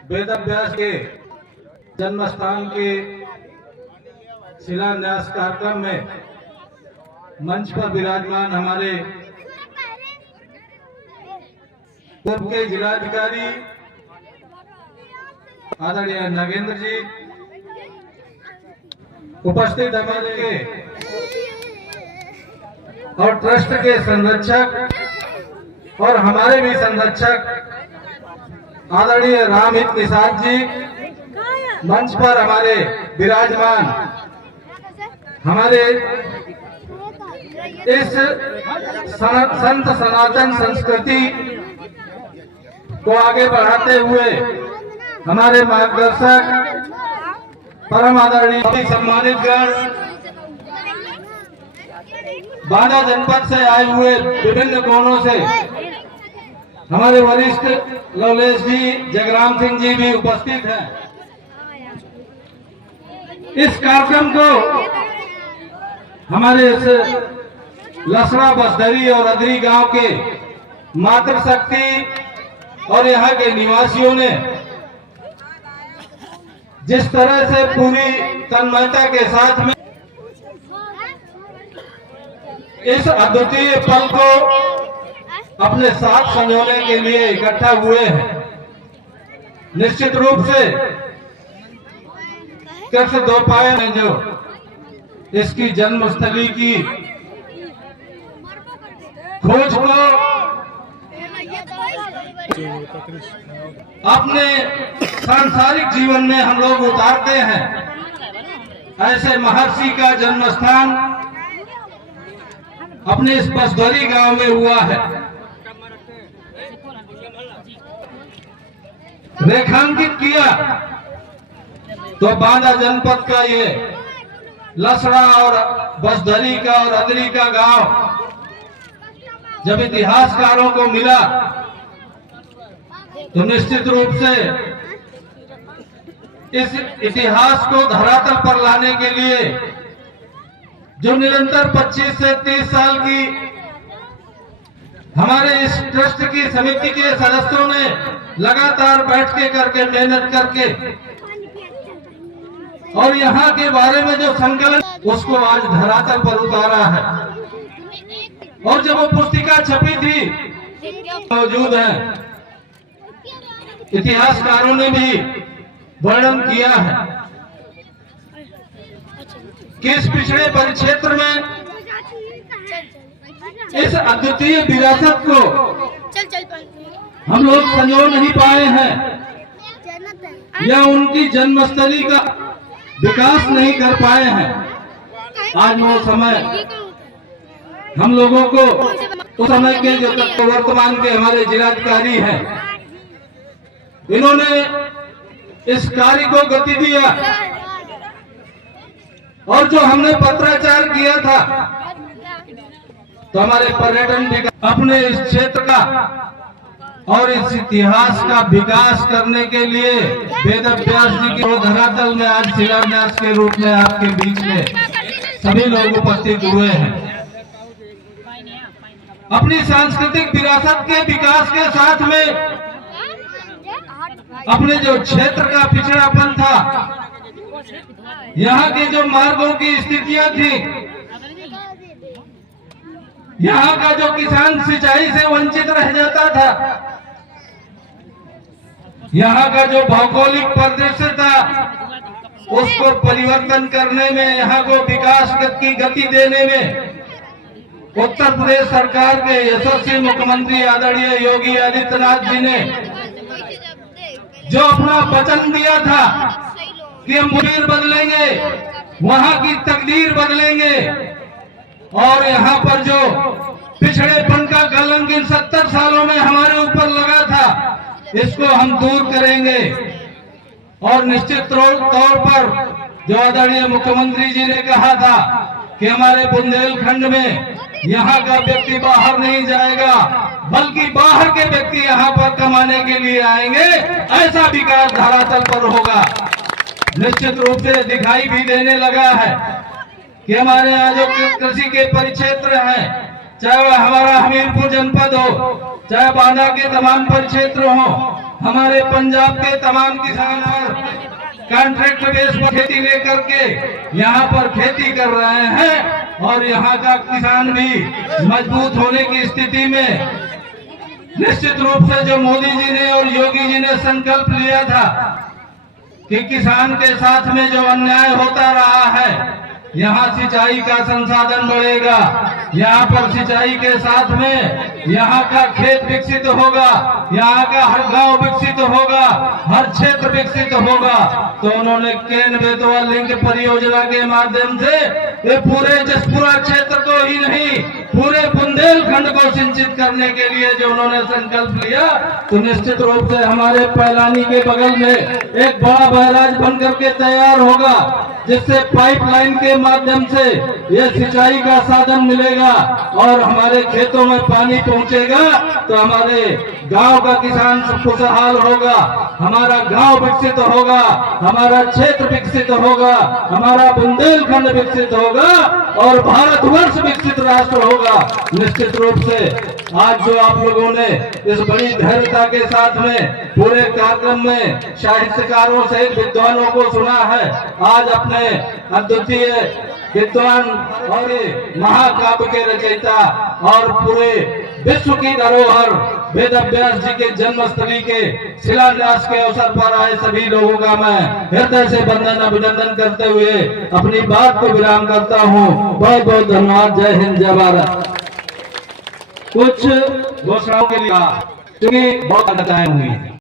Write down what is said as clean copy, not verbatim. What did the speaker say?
वेदव्यास के जन्म स्थान के शिलान्यास कार्यक्रम में मंच पर विराजमान हमारे पूर्व के जिलाधिकारी आदरणीय नागेंद्र जी, उपस्थित हमारे के और ट्रस्ट के संरक्षक और हमारे भी संरक्षक आदरणीय रामहित निषाद जी, मंच पर हमारे विराजमान हमारे इस संत सनातन संस्कृति को आगे बढ़ाते हुए हमारे मार्गदर्शक परम आदरणीय सम्मानित गण, बांदा जनपद से आए हुए विभिन्न कोणों से हमारे वरिष्ठ लवलेश जी, जगराम सिंह जी भी उपस्थित हैं। इस कार्यक्रम को हमारे इस लसड़ा, बसदरी और अदरी गांव के मातृशक्ति और यहाँ के निवासियों ने जिस तरह से पूरी तन्मयता के साथ में इस अद्वितीय पल को अपने साथ संजोने के लिए इकट्ठा हुए हैं, निश्चित रूप से कृष्ण द्वैपायन में जो इसकी जन्मस्थली की खोज को अपने सांसारिक जीवन में हम लोग उतारते हैं, ऐसे महर्षि का जन्म स्थान अपने इस बसदरी गांव में हुआ है। रेखांकित किया तो बांदा जनपद का ये लसड़ा और बसदरी का और अदरी का गांव जब इतिहासकारों को मिला तो निश्चित रूप से इस इतिहास को धरातल पर लाने के लिए जो निरंतर 25 से 30 साल की हमारे इस ट्रस्ट की समिति के सदस्यों ने लगातार बैठ के करके मेहनत करके और यहाँ के बारे में जो संकलन उसको आज धरातल पर उतारा है। और जब वो पुस्तिका छपी थी मौजूद है, इतिहासकारों ने भी वर्णन किया है कि इस पिछड़े परिक्षेत्र में इस अद्वितीय विरासत को हम लोग संजो नहीं पाए हैं या उनकी जन्मस्थली का विकास नहीं कर पाए हैं। आज वो समय हम लोगों को उस समय के जो वर्तमान के हमारे जिलाधिकारी हैं, इन्होंने इस कार्य को गति दिया और जो हमने पत्राचार किया था तो हमारे पर्यटन विकास अपने इस क्षेत्र का और इस इतिहास का विकास करने के लिए वेदव्यास जी के धरातल में आज शिलान्यास के रूप में आपके बीच में सभी लोग उपस्थित हुए हैं। अपनी सांस्कृतिक विरासत के विकास के साथ में अपने जो क्षेत्र का पिछड़ापन था, यहाँ के जो मार्गों की स्थितियां थी, यहाँ का जो किसान सिंचाई से वंचित रह जाता था, यहाँ का जो भौगोलिक परिदृश्य था उसको परिवर्तन करने में, यहाँ को विकास की गति देने में उत्तर प्रदेश सरकार के यशस्वी मुख्यमंत्री आदरणीय योगी आदित्यनाथ जी ने जो अपना वचन दिया था कि हम मुनीर बदलेंगे, वहां की तकदीर बदलेंगे और यहाँ पर जो पिछड़ेपन का कलंक इन 70 सालों में हमारे ऊपर लगा था इसको हम दूर करेंगे। और निश्चित तौर पर जो आदरणीय मुख्यमंत्री जी ने कहा था कि हमारे बुंदेलखंड में यहाँ का व्यक्ति बाहर नहीं जाएगा बल्कि बाहर के व्यक्ति यहाँ पर कमाने के लिए आएंगे, ऐसा विकास धरातल पर होगा। निश्चित रूप से दिखाई भी देने लगा है कि हमारे यहाँ जो कृषि के परिक्षेत्र हैं, चाहे वह हमारा हमीरपुर जनपद हो, चाहे बांदा के तमाम परिक्षेत्र हो, हमारे पंजाब के तमाम किसान पर कॉन्ट्रैक्ट बेस पर खेती लेकर के यहाँ पर खेती कर रहे हैं और यहाँ का किसान भी मजबूत होने की स्थिति में निश्चित रूप से जो मोदी जी ने और योगी जी ने संकल्प लिया था कि किसान के साथ में जो अन्याय होता रहा है, यहाँ सिंचाई का संसाधन बढ़ेगा, यहाँ पर सिंचाई के साथ में यहाँ का खेत विकसित होगा, यहाँ का हर गांव विकसित होगा, हर क्षेत्र विकसित होगा। तो उन्होंने केन बेतवा लिंक परियोजना के माध्यम से ये पूरे जसपुरा क्षेत्र को ही नहीं पूरे बुंदेलखंड को सिंचित करने के लिए जो उन्होंने संकल्प लिया, तो निश्चित रूप से हमारे पैलानी के बगल में एक बड़ा बैराज बन करके तैयार होगा, जिससे पाइपलाइन के माध्यम से ये सिंचाई का साधन मिलेगा और हमारे खेतों में पानी पहुंचेगा तो हमारे गांव का किसान खुशहाल होगा, हमारा गांव विकसित होगा, हमारा क्षेत्र विकसित होगा, हमारा बुंदेलखंड विकसित होगा और भारतवर्ष विकसित राष्ट्र होगा। निश्चित रूप से आज जो आप लोगों ने इस बड़ी धैर्यता के साथ में पूरे कार्यक्रम में साहित्यकारों सहित विद्वानों को सुना है, आज अपने अद्वितीय विद्वान और महाकाव्य के रचयिता और पूरे विश्व की धरोहर वेद व्यास जी के जन्मस्थली के शिलान्यास के अवसर पर आए सभी लोगों का मैं हृदय से वंदन अभिनंदन करते हुए अपनी बात को विराम करता हूँ। बहुत बहुत धन्यवाद। जय हिंद, जय भारत। कुछ घोषणाओं के लिए क्योंकि बहुत घटनाएं हुई।